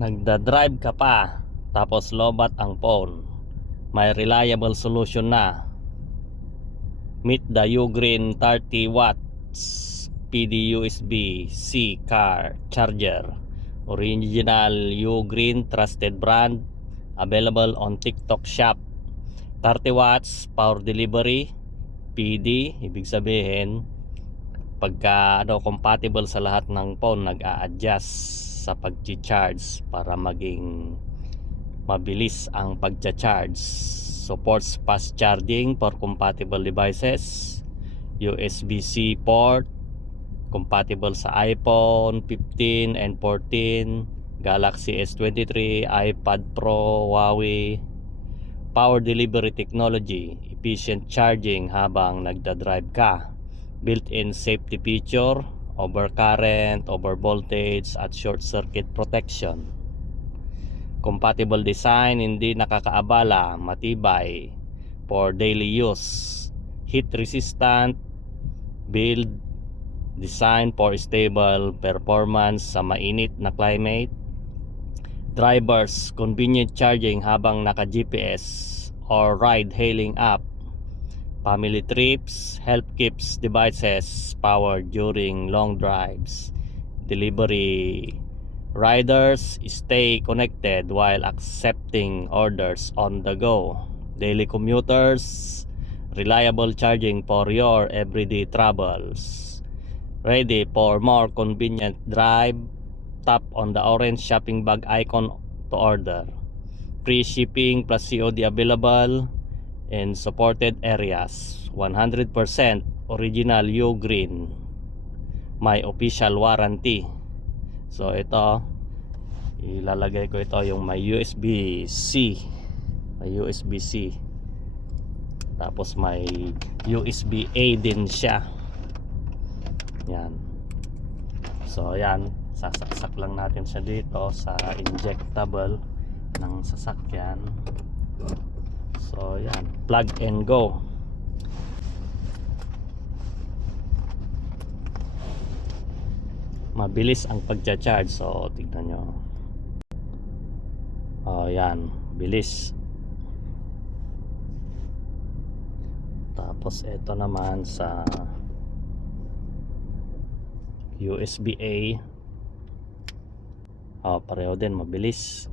Nagda-drive ka pa tapos lobat ang phone, may reliable solution na. Meet the Ugreen 30 watts PD USB-C car charger. Original Ugreen trusted brand, available on TikTok Shop. 30 watts power delivery, PD, ibig sabihin pagka compatible sa lahat ng phone, nag-a-adjust sa pag-charge para maging mabilis ang pag-charge. Supports fast charging for compatible devices. USB-C port, compatible sa iPhone 15 and 14, Galaxy S23, iPad Pro, Huawei. Power delivery technology, efficient charging habang nagda-drive ka. Built-in safety feature, overcurrent, overvoltage at short circuit protection. Compatible design, hindi nakakaabala, matibay for daily use. Heat resistant build, design for stable performance sa mainit na climate. Drivers, convenient charging habang naka-GPS or ride-hailing app. Family trips, help keeps devices powered during long drives. Delivery riders, stay connected while accepting orders on the go. Daily commuters, reliable charging for your everyday travels. Ready for more convenient drive. Tap on the orange shopping bag icon to order. Free shipping plus COD available in supported areas. 100% original Ugreen, may official warranty. So ito, ilalagay ko ito yung may USB-C, may USB-C, tapos may USB-A din siya. Yan. So yan, sasaksak lang natin siya dito sa injectable ng sasakyan. So yan, plug and go. Mabilis ang pagcha-charge. So tignan nyo. Yan, bilis. Tapos ito naman sa USB-A, pareho din, mabilis.